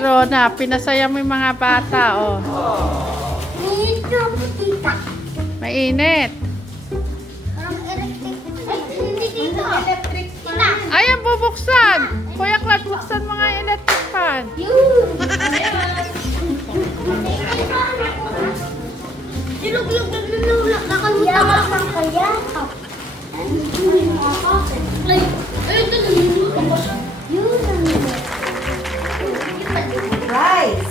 Rona. Pinasaya mo yung mga bata, oh. Mainit na po, tita. Mainit. Parang electric. Ay, hindi dito. Electric fan. Ayan, bubuksan. Kuya Clark, buksan mga electric fan. Yun. Silog-log na nulak. Nakalimutan ka lang kaya. Ay, ito na nulak. Yun. Prize.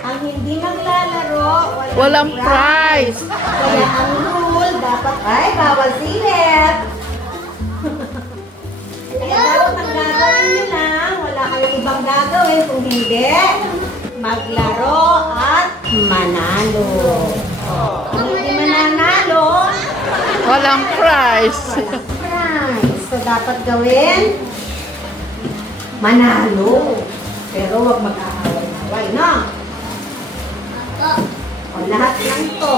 Ang hindi maglalaro, Walang prize. Kaya ang rule, dapat, ay, bawal silip. Kaya dapat ang gagawin nyo lang, wala kayong ibang gagawin kung hindi maglaro at manalo. Kung hindi mananalo, Walang prize. prize. So, dapat gawin, manalo. Pero huwag mag-aaway-away, no? O, lahat ng to,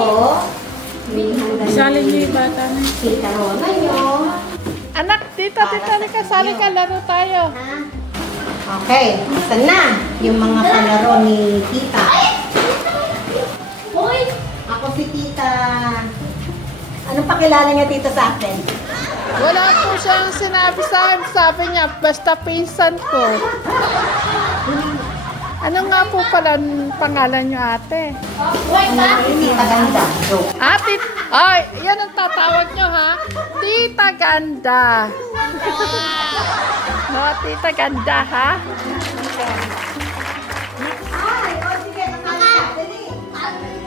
Sali niyo yung bata na. Tita Rona nyo. Anak, tita, halika. Sali ka, laro tayo. Ha? Okay, saan na yung mga palaro ni Tita? Hoy! Ako si Tita. Anong pakilala niya Tita sa akin? Wala po siyang sinabi sa akin. Sabi niya, basta pinsan ko. Ano nga po pala ang pangalan niyo, ate? Ano si Tita Ganda? Joke. Ate, ay, yan ang tatawag niyo, ha? Tita Ganda. No, Tita Ganda, ha? Ay, o sige, kasali ka. Dali.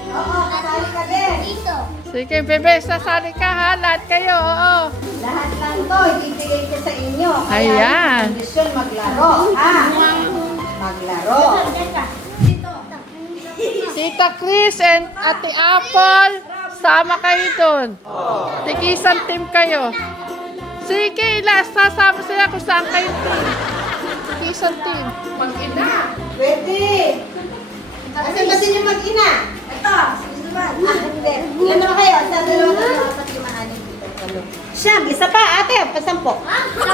Oo, kasali ka din. Dito. Sige, bebe, sasali ka, ha? Lahat kayo, oo. Lahat lang to, ibibigay ko sa inyo. Kaya Ayan. yung kondisyon maglaro, ha? Maglaro. Dito. Tita Chris and Ate Apple, sama kayo doon. Tigisan team kayo. Sige, sasama sila kung saan kayo team. Tigisan team. Mag-ina. Pwede. Asan kasi yung mag-ina? Ito. Hindi. Ilan naman kayo? Sa dalawa na apat lima anim dito. Siyam, isa pa ate, pasampo.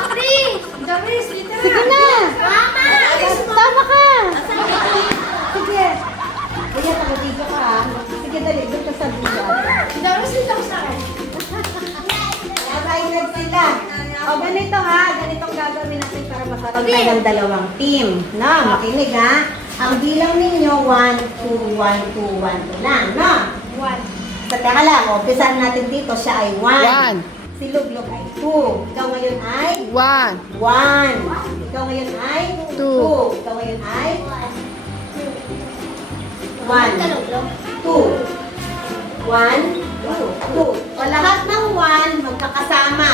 Chris! Chris, dito. Sige na. Mama! Tama ka. Sige. Kuya, taga-video ka ha. Sige, dali. Doon ka sa dulo. Chris, dito sa akin. Nasa sila. O ganito ha, ganitong gagawin natin para makaroon tayo ng dalawang team. No, makinig ha. Ang bilang ninyo, 1, 2, 1, 2, 1, 2 lang, no? 1. So, teka lang, umpisahan natin dito, siya ay 1. 1. Si Luglog ay 2. Ikaw ngayon ay 1. 1. Ikaw ngayon ay 2. Ikaw ngayon ay 1. 2. 1, 2, 2. O lahat ng 1 magkakasama.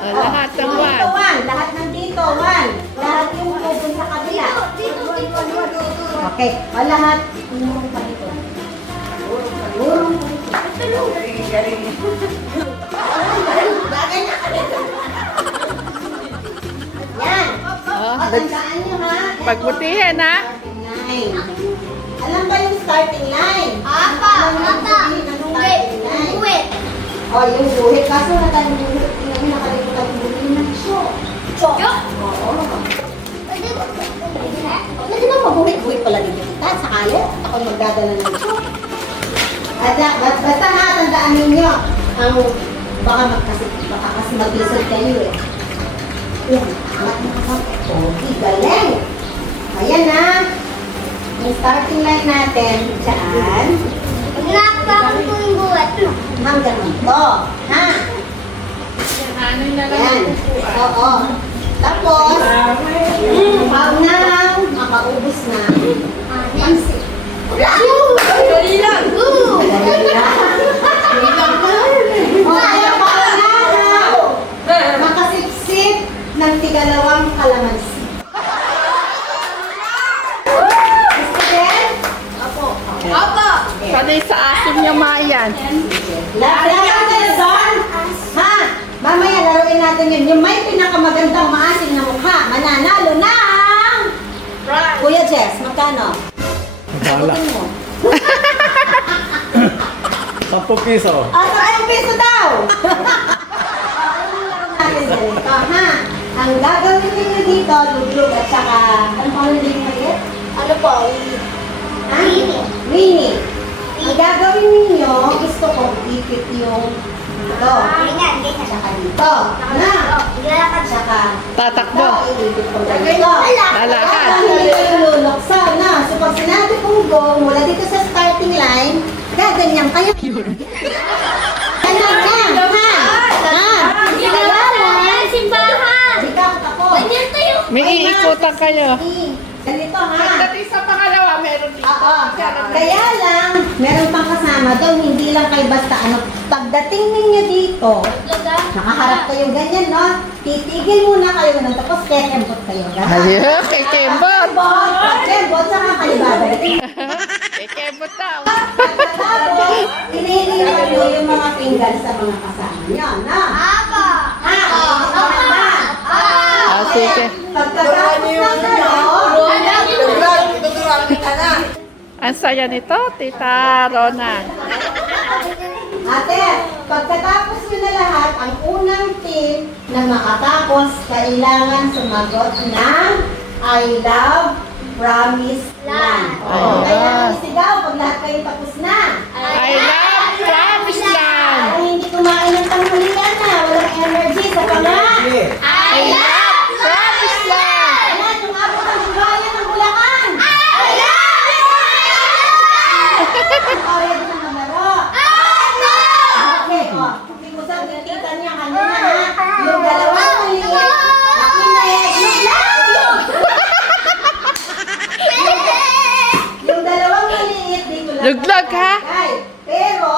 Lahat ng Dito 1. 1. Lahat nandito 1. Lahat yung pupunta sa kabila. Okay. O lahat. Umurong pa dito. Umurong pa dito. Bagay na ka dito. Yan. Oh, O tandaan nyo ha. pagbutihin, ha? Starting line. Alam ba yung starting line? Apa! Alam mo yung Ata! sabihin ng Buwit! starting line? Buwit! O yung buhit. Kaso na tayo buhit. Tingnan mo nakalimutan yung buhit ng show. Oo. Pwede ba mabuhit-buhit pala dito kita? Sakali? Ako magdadala ng show. Basta ha, tandaan ninyo. Ang baka kasi mag-isot kayo eh. Yan, anak mo kasama. Okay, galing. Ayan na. Yung starting line natin, dyan. Nakakapang ko yung buwit. Hanggang ito. Ha? Ano na Yan. Oo. Tapos, pag na makaubos na, pansit. Dali lang! Dali lang. O, kaya pag makasipsip ng tigalawang kalamansi. Gusto din? Opo. Apa! Sanay sa asim yung mayan. Laruin kayo doon? Ha? Mamaya laruin natin yun. Yung may pinakamagandang maasim na mukha, mananalo ng... Kuya Jess, magkano? Bahala. Sagutin mo. 10 piso. Ay, peso daw! Natin ganito, ha? Ang gagawin ninyo dito, luglog at saka, ano pa ulit yung maliit? Ano po? Ha? Winnie. Ang gagawin ninyo, gusto ko ipit yung ito. Ganyan, ganyan. Tsaka dito. Na. Lalakad siya. Tsaka Tatakbo. ito, ipit ko dito. Lalakad. Kaya hindi kayo luluksa na. So pag sinabi kong go, mula dito sa starting line, gaganyan kayo. Ganyan na. Ha? Simbahan! Simbahan! Hindi ka ako. Ganyan tayo. May iikutan kayo. Ganito ha. Pagdating sa pangalawa, meron dito. Oo. Kaya lang, meron pang kasama doon, hindi lang kayo basta ano. Pagdating ninyo dito, nakaharap kayo ganyan, no? Titigil muna kayo nun, tapos kekembot kayo. Ayun, kay Kembot. Kekembot, saka kayo babalik. Kay Kembot daw. Pagkatapos, iniliwan nyo yung mga pinggan sa mga kasama nyo, no? Apa! Ha? Apa! Ah, sige. Pagkatapos ng ano, Ang saya nito, Tita Rona. ate, pagkatapos nyo na lahat, ang unang team na makatapos, kailangan sumagot ng I love, promise, land. Ayan. Kailangan isigaw pag lahat kayo tapos na. I love Promise Land. Ay, hindi kumain ng tanghalian na, walang energy sa panga. I love Promise Land. Ayan, yung abot ang bayan ng Bulacan. O, ready na maglaro. Okay, o. Kikusap yung tita niya kanina ha. Yung dalawang maliit, yung dalawang maliit, dito lang. Luglag, ha? Ay, pero,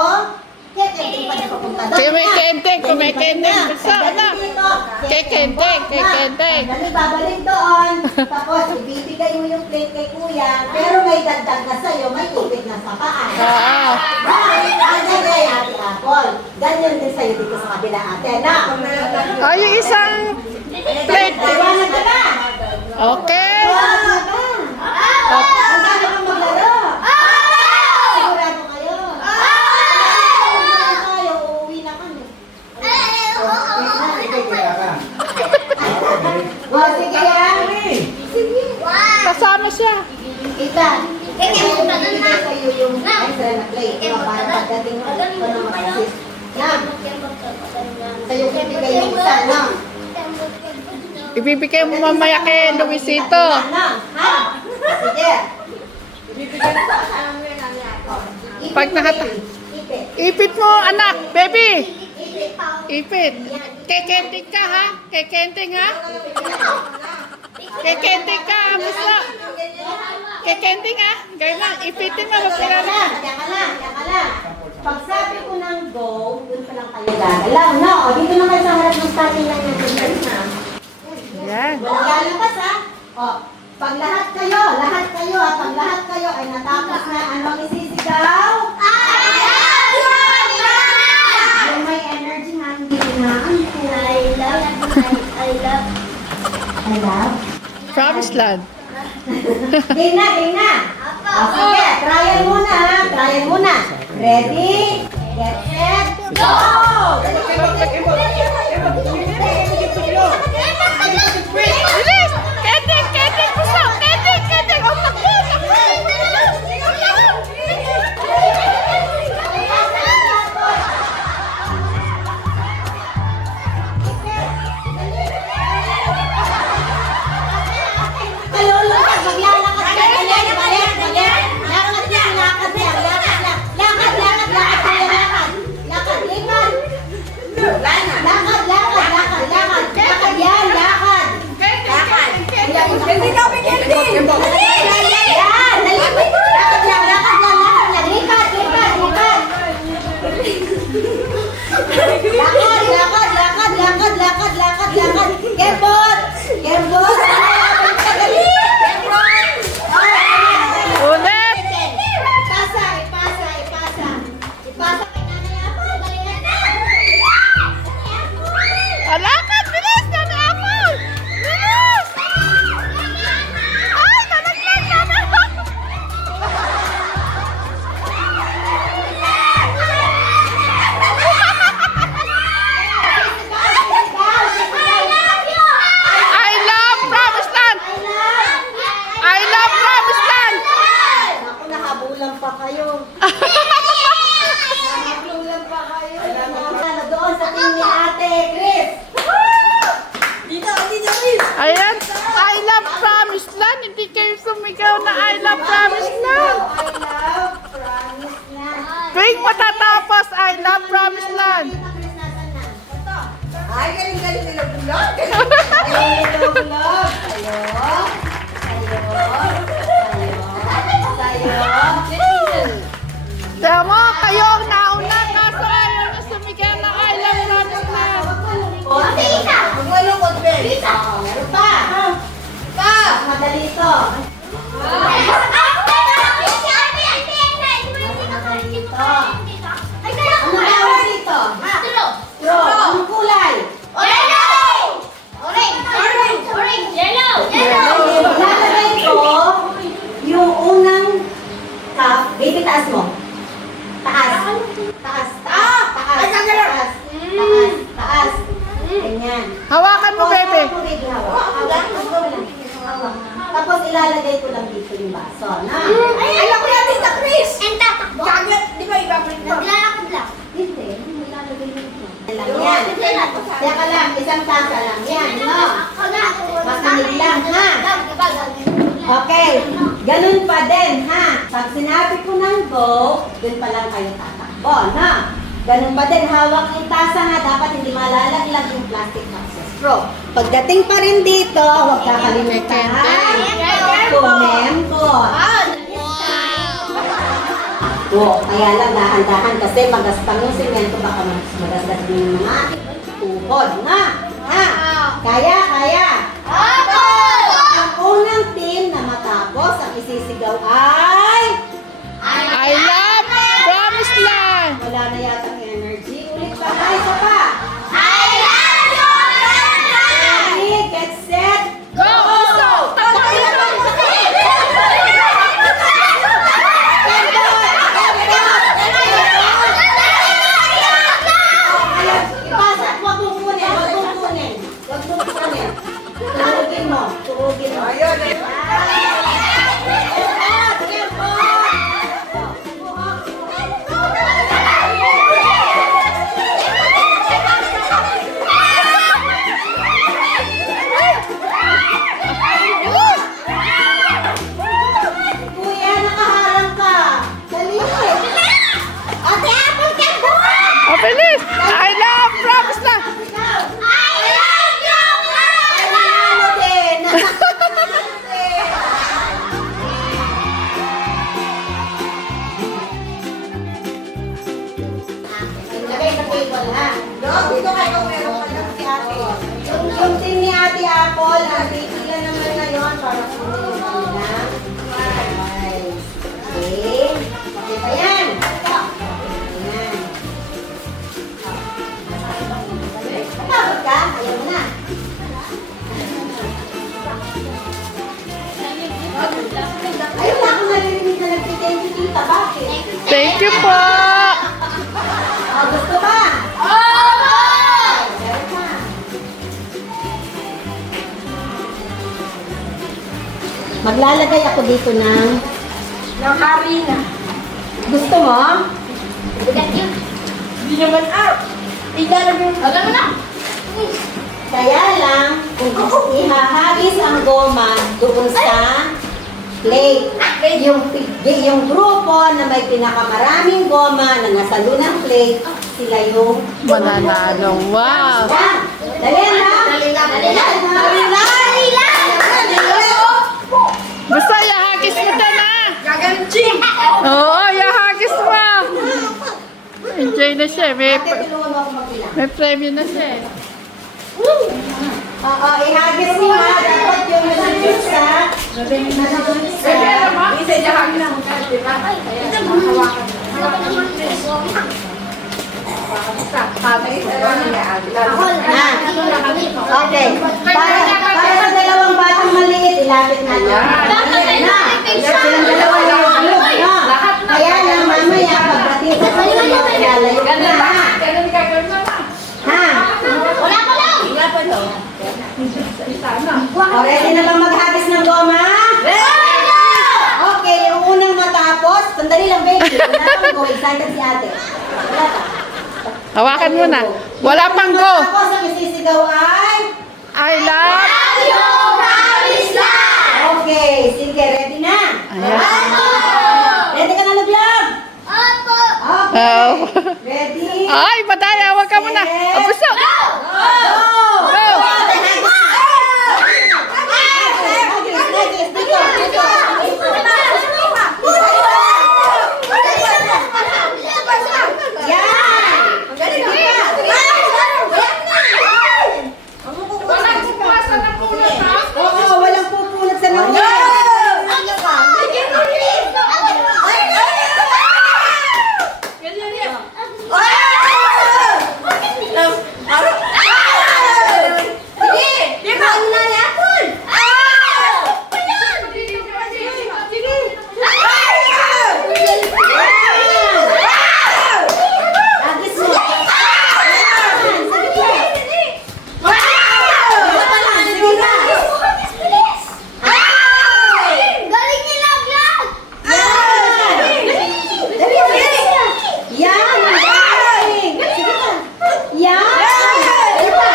kekenteng pa na papunta doon. Kumikenteng, kumikenteng. So, ano? Kekenteng, kekenteng. Dali, babalik doon. Tapos, ibibigay mo yung plate kay kuya, pero may dagdag na sa'yo, may ipit na sa paa. Oo. Right? Ganyan kay Ate Apple. Ganyan din sa'yo dito sa kabila, ate. Na? Oh, yung isang plate. Iwanan ka na! Okay. Iwanan ka! Ang dami kang maglaro! Sigurado kayo? Sigurado kayo, uuwi na kami. O, sige yan. Sige. Kasama siya. Kita. Ibibigay sa'yo yung extra na plate. Para pagdating mo, ito na mag-assist. Na? Sa'yo ibibigay yung isa, no? Ibibigay mo mamaya kay Luisito. Na? Ha? Sige. Pag nahata. Ipit. Ipit mo, anak. Baby. Ipit. Ipit. Kekenting ka, ha? Kekenting, ha? Kekenting ka, basta. Kekenting, ha? Gaya lang. Ipitin mo, wag Diyan ka ka lang, diyan ka lang, diyan ka lang. Pag sabi ko ng go, dun pa lang kayo gagalaw. No, o, dito na kayo sa harap ng starting line ng defense na. Yan. Walang lalabas ha. O, pag lahat kayo ha, pag lahat kayo ay natapos na, ano ang isisigaw? Yung may energy ha, hindi inaanto. I love. Promise Land. Game na, game na. O, sige, trial muna ha, trial muna. Ready, get set, go! Bilis! Keting! Keting! Puso! Keting! Keting! Oh, takbo! Takbo! Malulunod, maglalakad ka. Balik, balik, balik. Lakad lang, lakad lang, lakad lang. Lakad, lakad, lakad, lakad. Lakad, lipat. Wala na. kayo. Nakakulang pa kayo. Doon sa team ni Ate Chris. Dito, Chris. Ayan, I love Promised Land. Hindi kayo sumigaw na I love Promised Land. I love Promise Land. Tuwing matatapos, I love Promised Land. Ay, galing-galing nila bulog. Galing nila bulog. Sayo. Tama, kayo ang nauna. Kaso ayaw na sumigaw na I love Promised Land. Huwag malungkot, Ben. Meron pa. Madali ito. Ano tawag dito? Straw. Anong kulay? Ilalagay ko yung unang cup. Baby, taas mo. Taas. Ganyan. Hawakan mo, bebe. Hawak mo, baby, hawak. Hawak mo lang. Hawak. Tapos ilalagay ko lang dito yung baso. Na? Alam ko yan, Tita Chris! And tatakbo? Di ba ibabalik mo? Naglalakad lang. Hindi. Hindi ilalagay dito. Yan. Teka lang. Isang tasa lang. Yan. No? Makinig lang, ha? Okay. Ganun pa din, ha? Pag sinabi ko ng go, dun pa lang kayo tatakbo, na? Ganun pa din, hawak yung tasa nga, dapat hindi malalaglag yung plastic cup sa straw. Pagdating pa rin dito, huwag kakalimutan. Kumembot. Kaya lang dahan-dahan kasi magastang yung semento, baka magasgas din yung mga tuhod, na? Ha? Kaya. Ang unang team na matapos ang isisigaw ay... I love Promised Land. Wala na yatang energy. Ulit pa. Ay, isa pa. Ready, get set, Go! Uso! Takbo! Ipasa, huwag mong kunin. Tuhugin mo. Kuya, nakaharang ka. Dali. Oh, bilis! I love Promised Land. Ano din? Lagay sa table, ha? Dito kayo, meron pa lang si ate. Yung team ni Ate Apple, pipila naman ngayon para kunin yung kanilang prize. Okay? Okay pa yan? Ayan. Napagod ka? Ayaw mo na. Ayaw na ako narinig na nagtitend si tita. Bakit? Thank you po. Oh, gusto ba? Meron pa. Maglalagay ako dito ng Harina. gusto mo? Hindi naman out. Ilalagay mo. Alam mo na. Kaya lang, kung ihahagis ang goma doon sa plate, yung grupo na may pinakamaraming goma na nasa lunang plate, sila yung Mananalo. Wow. Yan. Dali na. Basta ihagis mo na na. Gagaling ching. Oo, ihagis mo. Enjoy na siya. Ate, tulungan mo ako magpila. May premyo na siya. Oo, ihagis mo ha. Dapat yung nandun sa... Isa niya kami lang. Diba? Okay. Para sa dalawang batang maliit, ilapit natin. Maliit na. Silang dalawa na yung blue, no? Kaya lang mamaya, pagdating sa kanila, ilalayo na, ha? Ha? Wala pa lang. O, ready na bang maghagis ng goma? Okay, yung unang matapos, Sandali lang, baby. Wala kang go. Excited si ate. Wala ka. Hawakan mo na. Wala pang go. Tapos ang isisigaw ay... I love. Okay, sige. Ready na? Ayan. Ready ka na, Luglag? Opo. Okay. Oh. Ready? Ay, madaya. Huwag ka muna. Abuso. Go! Go. Walang pupasa na pulot, ha? Oo, walang pupulot sa nauwi. Agis mo. Galing nila, vlog! Yan! Ang galing! Sige pa. Yan! Sige pa.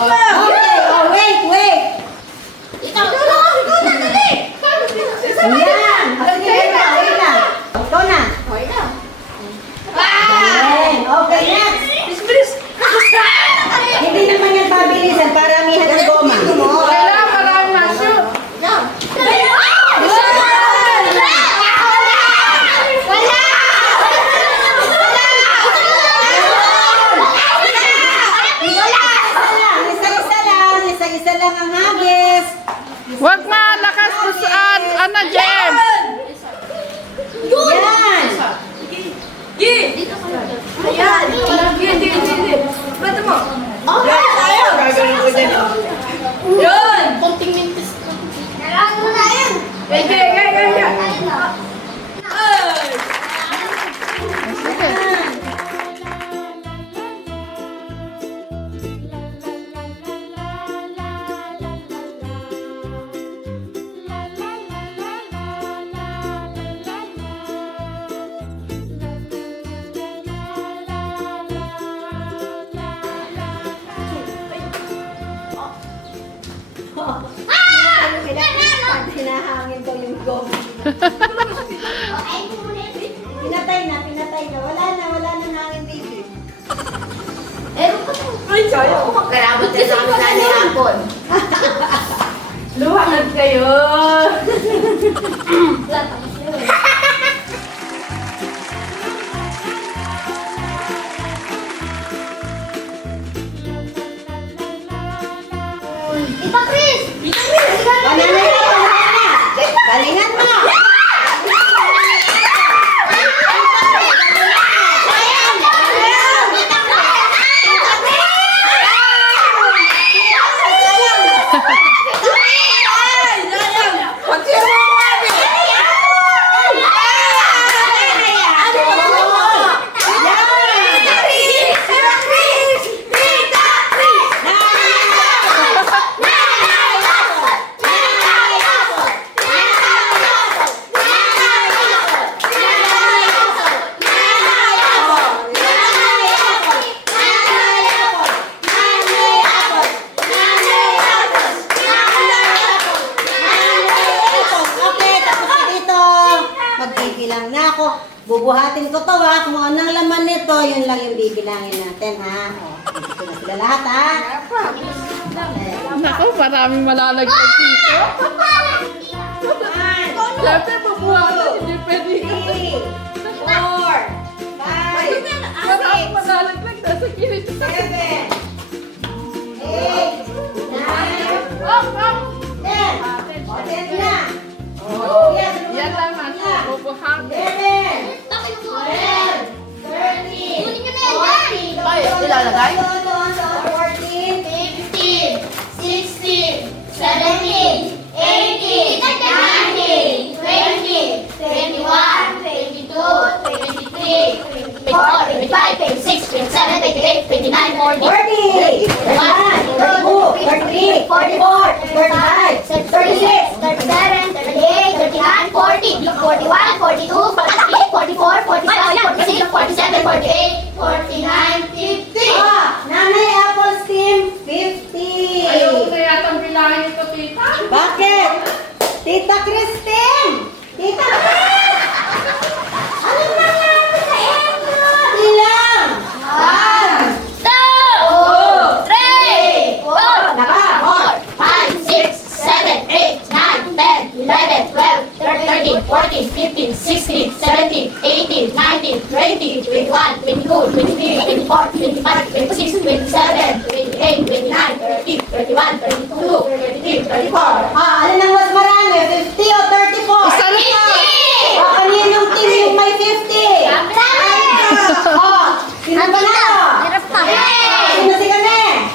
Okay, oh, wait. Ikaw na, dali! Yan! Sige, okay na. Ikaw na. Galing. Okay, next. Hindi naman yan pabilisan, paramihan ng goma. Kailangan marami ma-shoot. Isa-isa lang ang hagis. Huwag malakas to saan. Ano, Jem? Yan! Konting mintis na. Kailangan mo na yan. Sige. Hinahangin ko yung goma. Pinatay na. Wala na hangin, baby. Karabot ka sa mga hapon. Luhangan kayo. Ito, Chris! Banana na. Galingan mo. Magbibilang na ako. Bubuhatin ko to ha. Kung anong laman nito, yun lang yung bibilangin natin ha. O, dito na sila lahat ha. Naku, maraming malalaglag dito. Siyempre, bubuhatin. Hindi pwede. 3, 4, 5, Maraming malalaglag. Nasa gilid. 7, 8, 9, Up, up. 10. O, 10 na. Yan lang natin. Bubuhatin. 11, Bakit mo? 12, 13, Kunin ka na yan, 14, Ay, ilalagay? 14, 15, 16, 17, 18, 19, 20, 21, 22, 23, 24, 25, 26, 27, 28, 29, 40, 41, 42, 43, 44, 45, 36, 37, 38, 39, 40, 41, 42, 43, 16, 17, 18, 19, 20, 21, 22, 23, 24, 25, 26, 27, 28, 29, 30, 31, 32, 33, 34. Alin ang mas marami? 50 o 34? Isa lang pa. Kaninong team yung may 50? Sino ba na? Hirap pa. Sino si kami?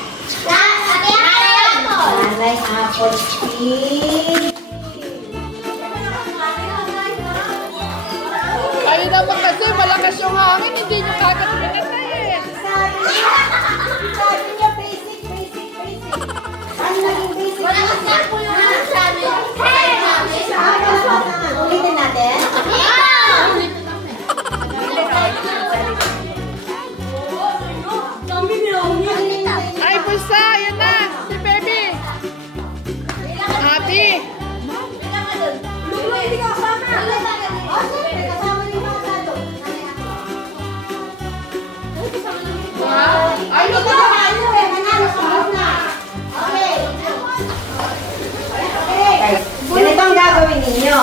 Apple. Nanay Apple team. Ayun naman kasi, malakas yung hangin, hindi nyo kagad pinatay eh. Sabi niya basic. Ano naging basic? Wala kasi ako yung sabi. Ulitin natin. Ay, bulsa, yun na. Si baby. Happy. Ay, ito na. Manalo sa una. Okay. Ganito ang gagawin ninyo.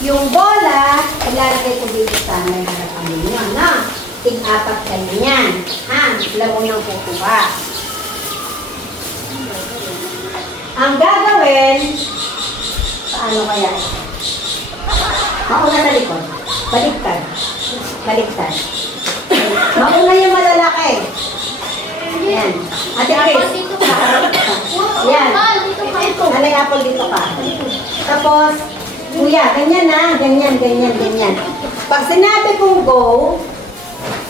Yung bola, ilalagay ko dito sa may harapan ninyo, no? Tig-apat kayo yan. Ha? Alam mo nang kukuha. Ang gagawin, paano kaya? Mauna sa likod. Baliktad. Mauna yung malalaki. Yan. Ate Chris. Yan. Nanay Apple dito ka. Tapos, kuya, ganyan na. Ganyan. Pag sinabi kong go,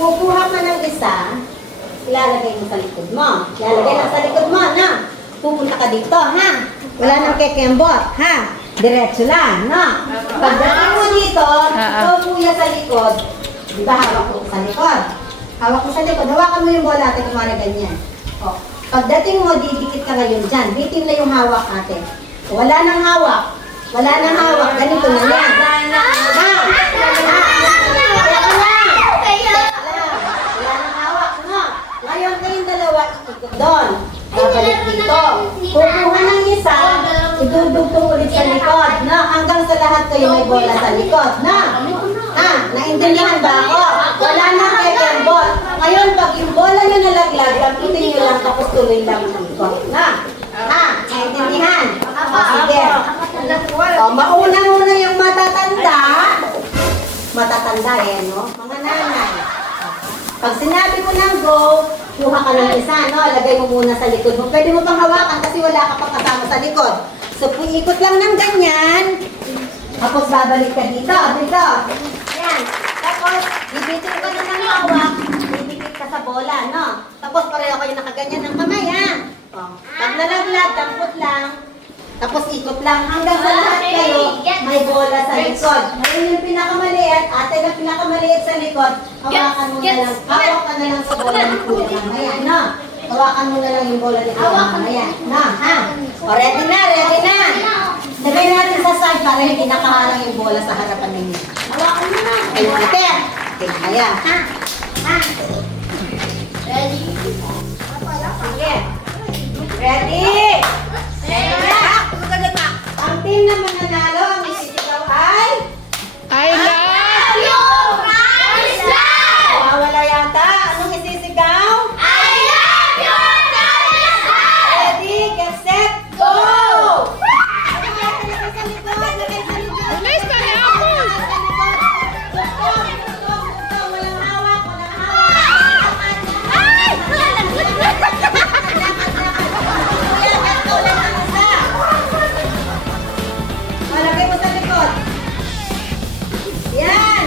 kukuha ka ng isa, ilalagay mo sa likod mo. Ilalagay lang sa likod mo, na. Pupunta ka dito, ha? Wala nang kekembot, ha? Diretso lang, no? Pagdating mo dito, ikaw kuya sa likod, di ba hawak ko sa likod? Hawak mo sa likod, hawakan mo yung bola, ate, kumari ganyan. O, pagdating mo, didikit ka ngayon dyan. Bitin na yung hawak, ate. Wala nang hawak, ganito na yan. Ha? Wala nang hawak, no? Ngayon kayong dalawa, ikot doon. Babalik dito. Kukuha ng isa, idudugtong ulit sa likod, no? Hanggang sa lahat kayo may bola sa likod, no? Ha? Naintindihan ba ako? Wala nang kekembot. Ngayon, pag yung bola nyo nalaglag, lamputin nyo lang tapos tuloy lang ang likod, no? Ha? Naintindihan? O, sige. O, mauna muna yung matatanda. Matatanda no? Mga nanay. Pag sinabi ko ng go, kuha ka ng isa, no? Lagay mo muna sa likod mo. Pwede mo pang hawakan kasi wala ka pang kasama sa likod. So, ikot lang ng ganyan. Tapos babalik ka dito. Ayan. Tapos, bibitin ka na ng hawak. Bibikit ka sa bola, no? Tapos pareho kayo nakaganyan ng kamay, ha? O, pag nalaglag, dampot lang. Tapos ikot lang hanggang sa lahat kayo may bola sa likod. Ngayon yung pinakamaliit, ate na pinakamaliit sa likod, hawakan mo na lang. Hawak ka na lang sa bola ni Kuya mamaya, no? Hawakan mo na lang yung bola ni Kuya mamaya, no? Ha? O, ready na. Lagay natin sa side para hindi nakahalang yung bola sa harapan ninyo. Hawakan mo na. Ayun, ate. Okay, kaya. Ha? Ready? Sige. Ready? Ang team na mananalo, ang isisigaw ay... I love you. Wala yata. Anong isisigaw? Ready, get set, go! Ulis na ni Apple. Walang hawak. Malagay mo sa likod. Yan.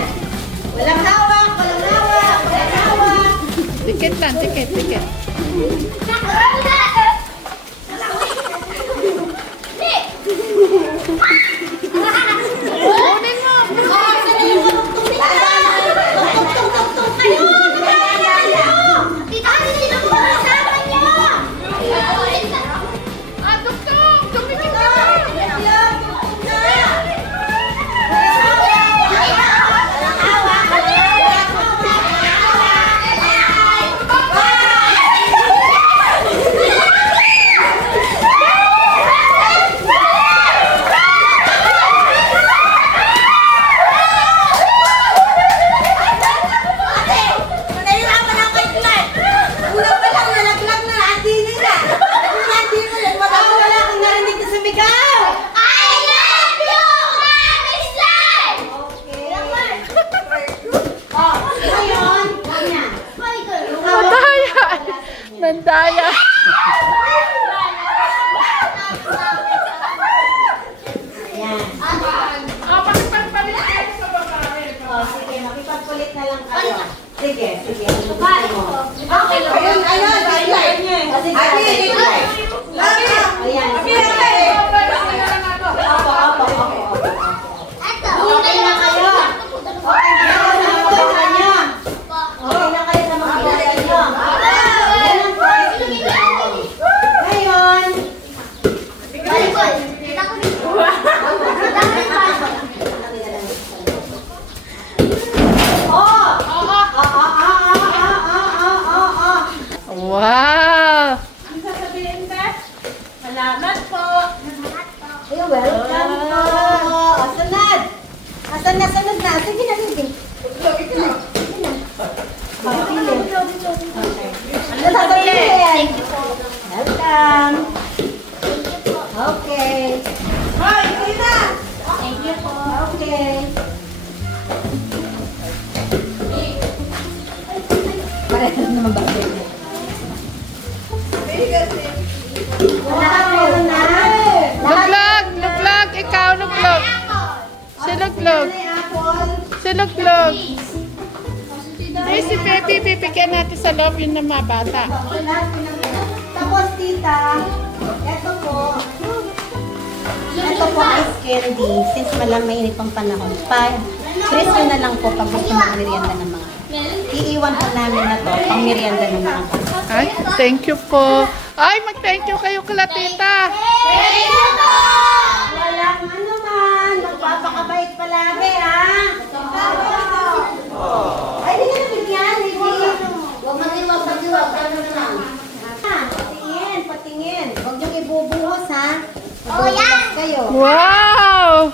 Walang hawak. Tikit lang, tikit. Kunin mo. Tugtog kayo! Sino po kasama niyo? Dugtong. Tumikit ka. Ay! Nandaya. Yan. Pakipagpalit kayo sa babae. Sige, makipagkulit na lang kayo. Sige. Okay. Ayun. Sige. Ayan. Opo. Okay na kayo. Okay na kayo sa mga pilihan nyo. Yan ang price ninyo. Ngayon, Wow! You're welcome po. Sunod. Sunod na. Sige na, Bibi. Sige na. Pagpili. Ano sasabihin? Welcome. Okay. Hoy, Tina! Thank you po. Okay. Parehas naman ba? Lahat na. Luglog! Ikaw, luglog! Si luglog! Si luglog! Eh, si Pepe, bibigyan natin sa loob yun ng mga bata. Tapos, tita, ito po ice candy. Since mainit pang panahon, Kristo na lang po pag gusto mag-merienda ng mga. Iiwan po namin na to pang merienda ng mga bata. Ay, thank you po. Ay, mag-thank you kayo kala tita. Walang ano man. Magpapakabait palagi, ha? Ay, di ka nabigyan, Bibi. Huwag mag-iwag. Ano na lang. Patingin. Huwag niyong ibubuhos, ha? Oh, yan! Kayo. Wow!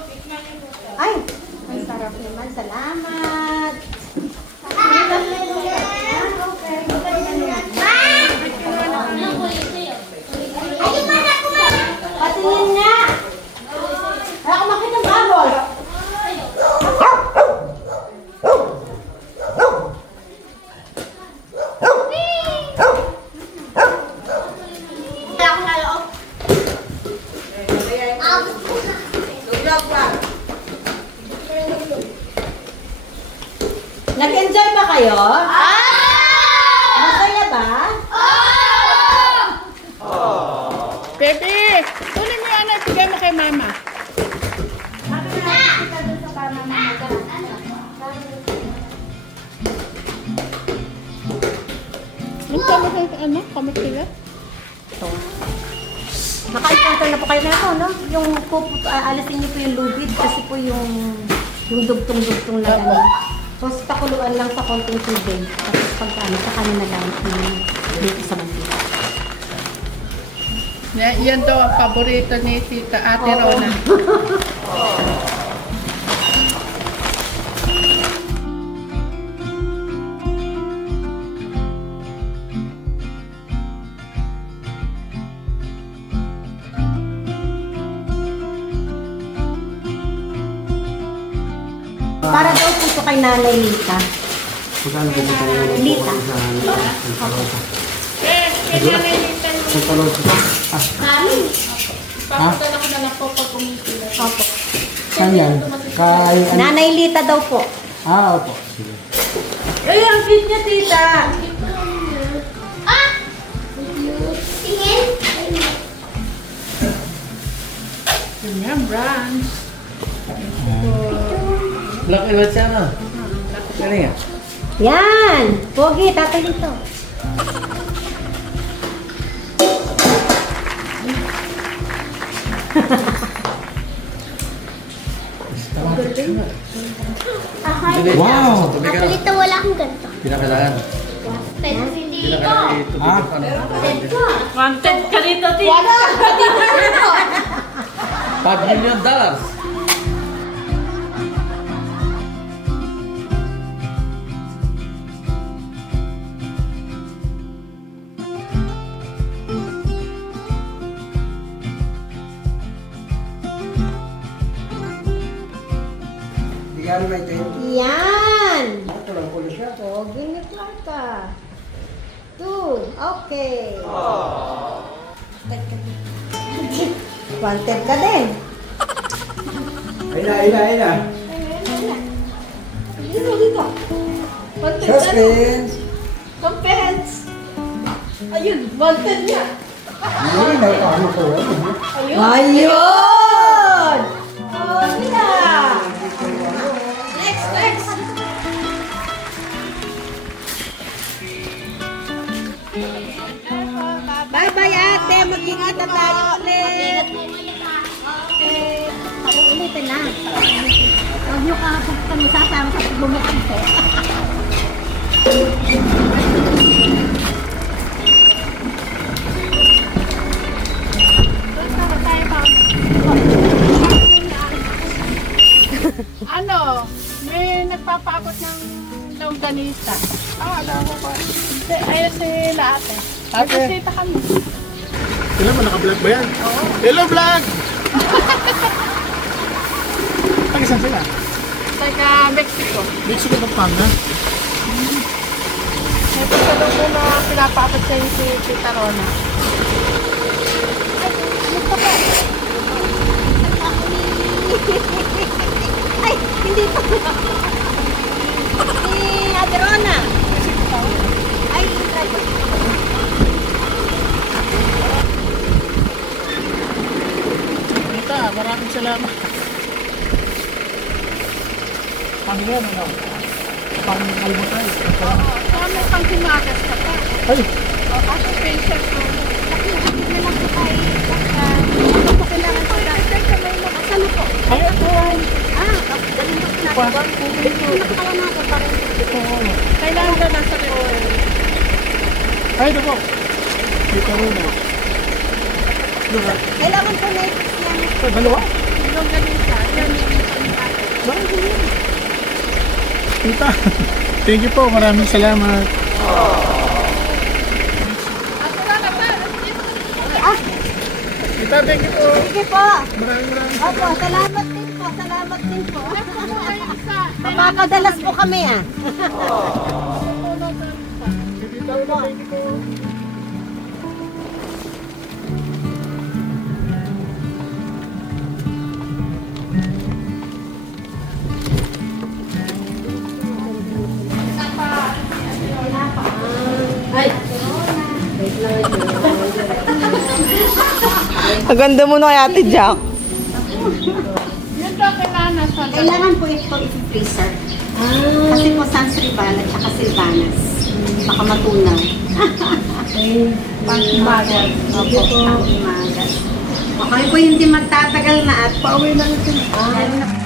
Ay, ang sarap naman. Salamat. Patingin nga. Wala akong makita ng bubble. Nag-enjoy ba kayo? Masaya ba? Pepe, kunin mo yan at bigay mo kay mama. Yung kamot sila? Naka-encounter na po kayo na ito, no? Yung alisin niyo po yung lubid kasi po yung dugtong-dugtong na gano'n. Tapos pakuluan lang sa konting tubig. Tapos pagkaano, sa kanina lang dito sa mantika. Yan daw ang paborito ni Tita Ate Oo. Rona. Para daw po ito kay Nanay Lita. Magkano po ito? Lita. Santa Rosa. Papadala ko na lang po pag kumitila. Opo. Saan yan? Kay... Nanay Lita daw po. Opo. Sige. Ay, ang cute niya, tita. Tingin. Yan, brunch. Laki na siya na. Galing ah. Yan. Pogi, tatay dito. Wow! Ako dito wala akong ganito. Pinakalaan. Pero hindi ko. Pinakalaan ito. Content ka dito, Tita. Wala ka dito. $5 million. Bigyan mo ito. Yan. Ito lang ulit siya. Pogi ni Clarka. 2. Okay. Wanted ka din. Ayun na. Dito, dito. Wanted ka din. Suspense. Compens. Ayun, wanted niya. Ayun na, ano ko yun? Ayun! Oh, nila. Next. Bye-bye, ate. Magkikita tayo ulit. Okay. Uulitin na. Huwag niyo kami sasama sa pagbumukan ko. Ano, may nagpapaabot ng longganisa. Alam ko ba? Ayun si Ate. Nagkasita kami. Ilan mo, naka-vlog ba yan? Oo. Hello, vlog! Taga-saan sila? Taga Mexico. Mexico ng Panga. Ito sa lugo na pinapaabot sa si Tita Rona. Ay, hindi pa. Ni Adrona. Ay, Tita, maraming salamat. Paano yan, ano? Paano almusal? May panghimagas ka pa. Ay, O, kasi facial ko. ay, ito. Kailangan na nasa oil. Ay, ito po. Dito muna. kailangan ko na yan. Dalawa? Longganisa. Yan yung panghimagas. Bakit yun? Tita, thank you po. Maraming salamat. Tita, thank you po. Sige po. Maraming Opo, salamat din po. Napakadalas po kami ah. Tita, thank you po. Ang ganda mo na kay Ate Jack. Yun daw kailangan nasa Kailangan po ito i-freezer. Kasi po San Srival at saka Silvanas. Baka matunaw. panghimagas. Opo, panghimagas. Okay po hindi magtatagal na at pauwi na natin.